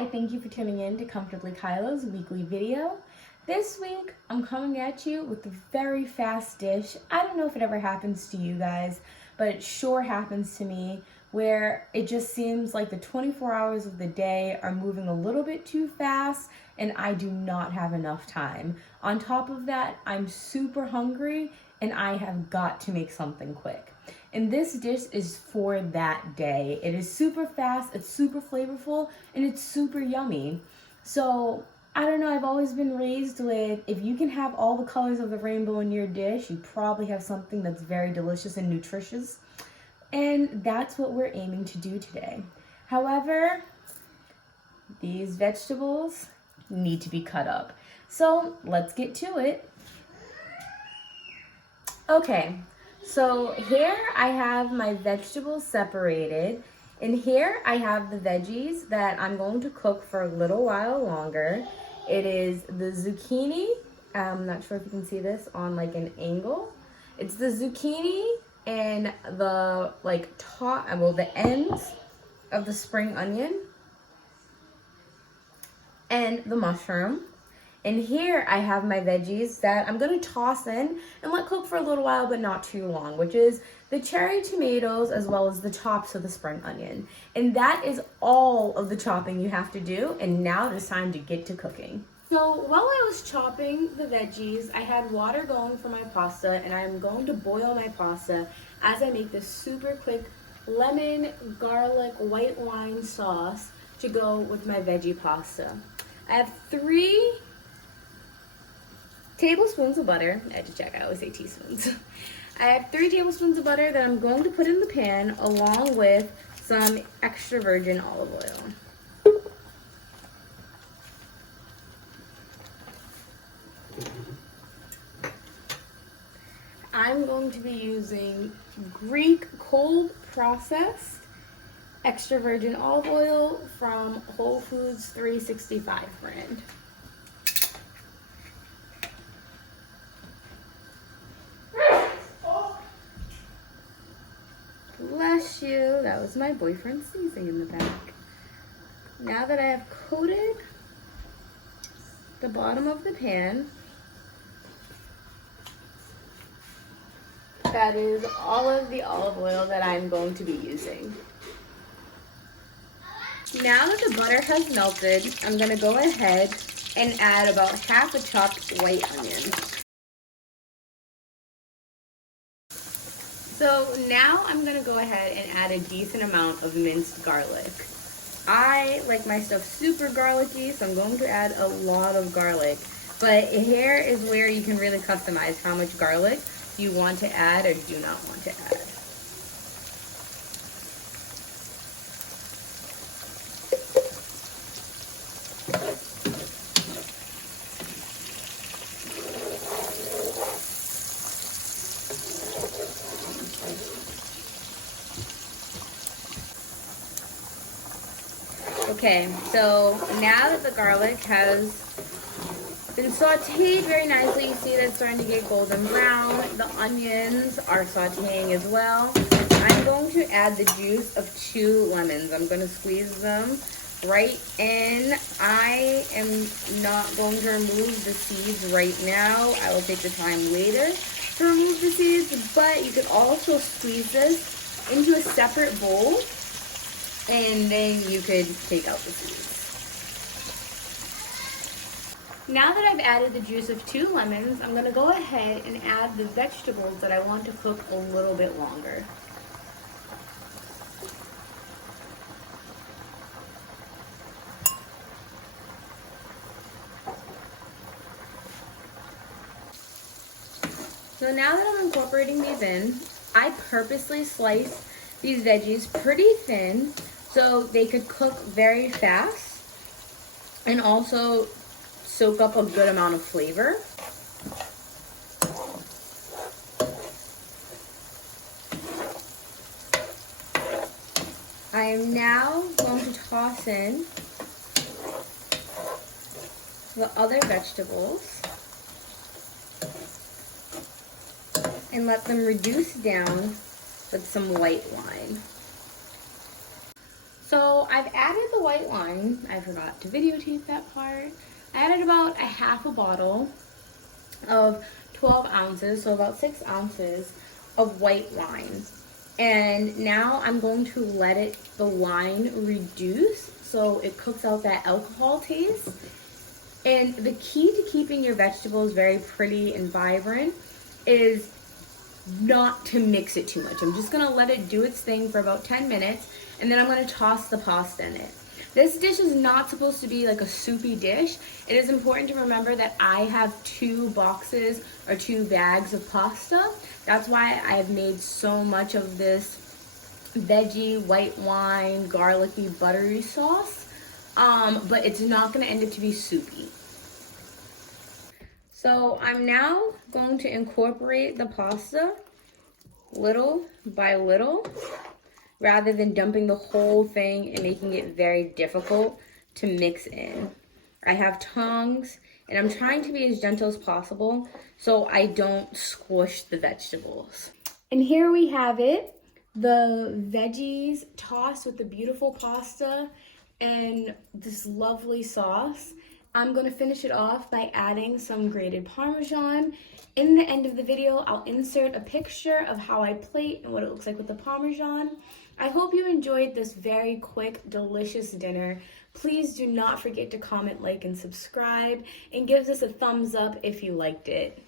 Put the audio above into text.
Hi, thank you for tuning in to Comfortably Kylo's weekly video. This week, I'm coming at you with a very fast dish. I don't know if it ever happens to you guys, but it sure happens to me, where it just seems like the 24 hours of the day are moving a little bit too fast and I do not have enough time. On top of that, I'm super hungry and I have got to make something quick. And this dish is for that day. It is super fast, it's super flavorful, and it's super yummy. So, I don't know, I've always been raised with, if you can have all the colors of the rainbow in your dish, you probably have something that's very delicious and nutritious. And that's what we're aiming to do today. However, these vegetables need to be cut up. So, let's get to it. Okay. So here I have my vegetables separated, and here I have the veggies that I'm going to cook for a little while longer. It is the zucchini. I'm not sure if you can see this on like an angle. It's the zucchini and the the ends of the spring onion and the mushroom. And here I have my veggies that I'm going to toss in and let cook for a little while, but not too long, which is the cherry tomatoes as well as the tops of the spring onion. And that is all of the chopping you have to do. And now it is time to get to cooking. So while I was chopping the veggies, I had water going for my pasta, and I'm going to boil my pasta as I make this super quick lemon, garlic, white wine sauce to go with my veggie pasta. I have 3 tablespoons of butter. I had to check, I always say teaspoons. I have 3 tablespoons of butter that I'm going to put in the pan along with some extra virgin olive oil. I'm going to be using Greek cold processed extra virgin olive oil from Whole Foods 365 brand. Bless you. That was my boyfriend sneezing in the back. Now that I have coated the bottom of the pan, that is all of the olive oil that I'm going to be using. Now that the butter has melted, I'm going to go ahead and add about half a chopped white onion. So now I'm going to go ahead and add a decent amount of minced garlic. I like my stuff super garlicky, so I'm going to add a lot of garlic. But here is where you can really customize how much garlic you want to add or do not want to add. Okay, so now that the garlic has been sauteed very nicely, you see that it's starting to get golden brown. The onions are sauteing as well. I'm going to add the juice of 2 lemons. I'm going to squeeze them right in. I am not going to remove the seeds right now. I will take the time later to remove the seeds, but you could also squeeze this into a separate bowl, and then you could take out the seeds. Now that I've added the juice of 2 lemons, I'm going to go ahead and add the vegetables that I want to cook a little bit longer. So now that I'm incorporating these in, I purposely slice these veggies pretty thin so they could cook very fast and also soak up a good amount of flavor. I am now going to toss in the other vegetables and let them reduce down with some white wine. So I've added the white wine. I forgot to videotape that part. I added about a half a bottle of 12 ounces, so about 6 ounces of white wine. And now I'm going to let the wine reduce so it cooks out that alcohol taste. And the key to keeping your vegetables very pretty and vibrant is not to mix it too much. I'm just gonna let it do its thing for about 10 minutes, and then I'm gonna toss the pasta in it. This dish is not supposed to be like a soupy dish. It is important to remember that I have 2 boxes or 2 bags of pasta. That's why I have made so much of this veggie, white wine, garlicky, buttery sauce. But it's not gonna end up to be soupy. So I'm now going to incorporate the pasta little by little, rather than dumping the whole thing and making it very difficult to mix in. I have tongs, and I'm trying to be as gentle as possible so I don't squish the vegetables. And here we have it, the veggies tossed with the beautiful pasta and this lovely sauce. I'm gonna finish it off by adding some grated Parmesan. In the end of the video, I'll insert a picture of how I plate and what it looks like with the Parmesan. I hope you enjoyed this very quick, delicious dinner. Please do not forget to comment, like, and subscribe, and give us a thumbs up if you liked it.